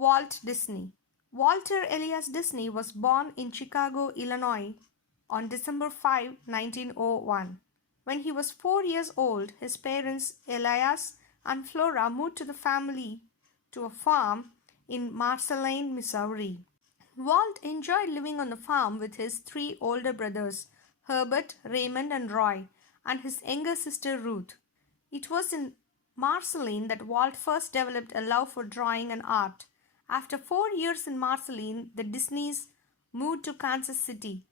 Walt Disney. Walter Elias Disney was born in Chicago, Illinois on December 5, 1901. When he was 4 years old, his parents Elias and Flora moved to the family to a farm in Marceline, Missouri. Walt enjoyed living on the farm with his three older brothers, Herbert, Raymond, and Roy, and his younger sister Ruth. It was in Marceline that Walt first developed a love for drawing and art. After 4 years in Marceline, the Disneys moved to Kansas City.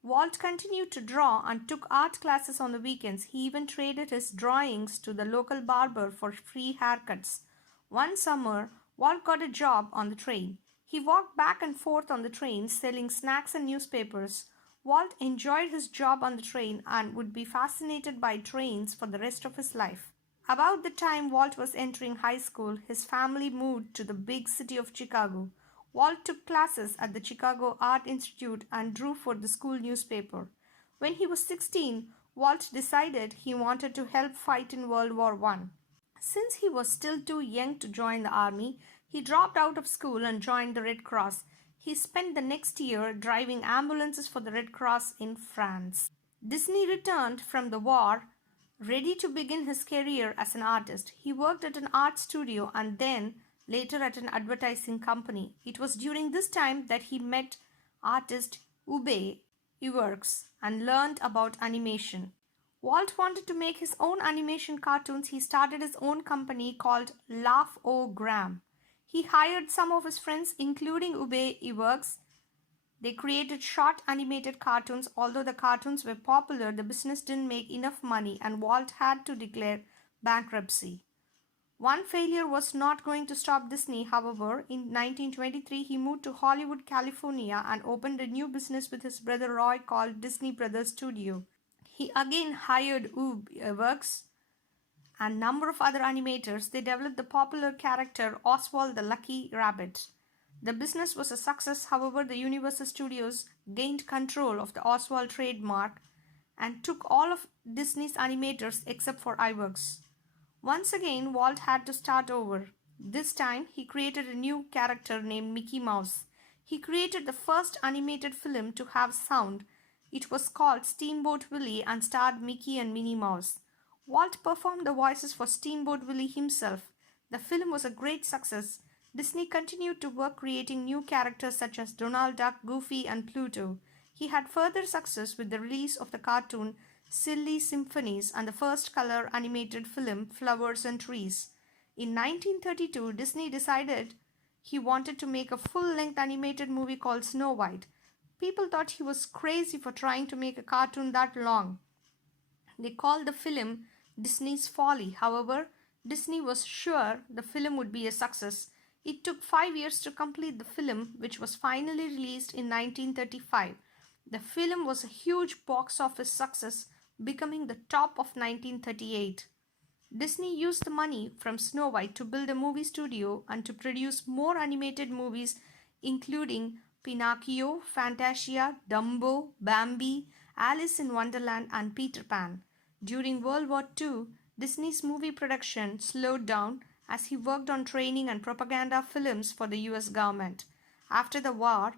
Walt continued to draw and took art classes on the weekends. He even traded his drawings to the local barber for free haircuts. One summer, Walt got a job on the train. He walked back and forth on the train selling snacks and newspapers. Walt enjoyed his job on the train and would be fascinated by trains for the rest of his life. About the time Walt was entering high school, his family moved to the big city of Chicago. Walt took classes at the Chicago Art Institute and drew for the school newspaper. When he was 16, Walt decided he wanted to help fight in World War I. Since he was still too young to join the army, he dropped out of school and joined the Red Cross. He spent the next year driving ambulances for the Red Cross in France. Disney returned from the war ready to begin his career as an artist. He worked at an art studio and then later at an advertising company. It was during this time that he met artist Ube Iwerks and learned about animation. Walt wanted to make his own animation cartoons. He started his own company called Laugh-O-Gram. He hired some of his friends, including Ube Iwerks. They created short animated cartoons. Although the cartoons were popular, the business didn't make enough money and Walt had to declare bankruptcy. One failure was not going to stop Disney, however. In 1923, he moved to Hollywood, California and opened a new business with his brother Roy called Disney Brothers Studio. He again hired Ube Iwerks and a number of other animators. They developed the popular character Oswald the Lucky Rabbit. The business was a success. However, the Universal Studios gained control of the Oswald trademark and took all of Disney's animators except for Iwerks. Once again, Walt had to start over. This time, he created a new character named Mickey Mouse. He created the first animated film to have sound. It was called Steamboat Willie and starred Mickey and Minnie Mouse. Walt performed the voices for Steamboat Willie himself. The film was a great success. Disney continued to work creating new characters such as Donald Duck, Goofy, and Pluto. He had further success with the release of the cartoon Silly Symphonies and the first color animated film Flowers and Trees. In 1932, Disney decided he wanted to make a full-length animated movie called Snow White. People thought he was crazy for trying to make a cartoon that long. They called the film Disney's Folly. However, Disney was sure the film would be a success. It took 5 years to complete the film, which was finally released in 1935. The film was a huge box office success, becoming the top of 1938. Disney used the money from Snow White to build a movie studio and to produce more animated movies, including Pinocchio, Fantasia, Dumbo, Bambi, Alice in Wonderland, and Peter Pan. During World War II, Disney's movie production slowed down as he worked on training and propaganda films for the US government. After the war,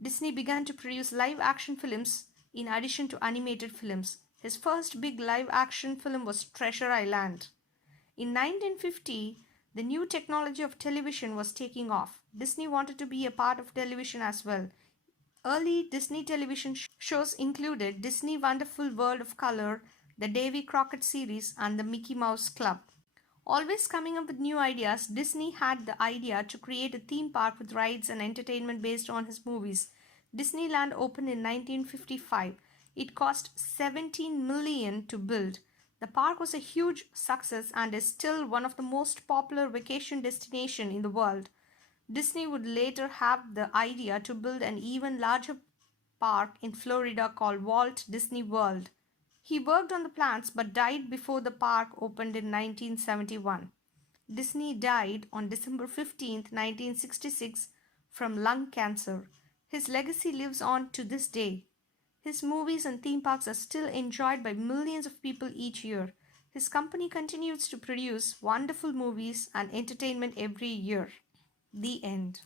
Disney began to produce live-action films in addition to animated films. His first big live-action film was Treasure Island. In 1950, the new technology of television was taking off. Disney wanted to be a part of television as well. Early Disney television shows included Disney Wonderful World of Color, the Davy Crockett series, and the Mickey Mouse Club. Always coming up with new ideas, Disney had the idea to create a theme park with rides and entertainment based on his movies. Disneyland opened in 1955. It cost $17 million to build. The park was a huge success and is still one of the most popular vacation destinations in the world. Disney would later have the idea to build an even larger park in Florida called Walt Disney World. He worked on the plans but died before the park opened in 1971. Disney died on December 15, 1966 from lung cancer. His legacy lives on to this day. His movies and theme parks are still enjoyed by millions of people each year. His company continues to produce wonderful movies and entertainment every year. The end.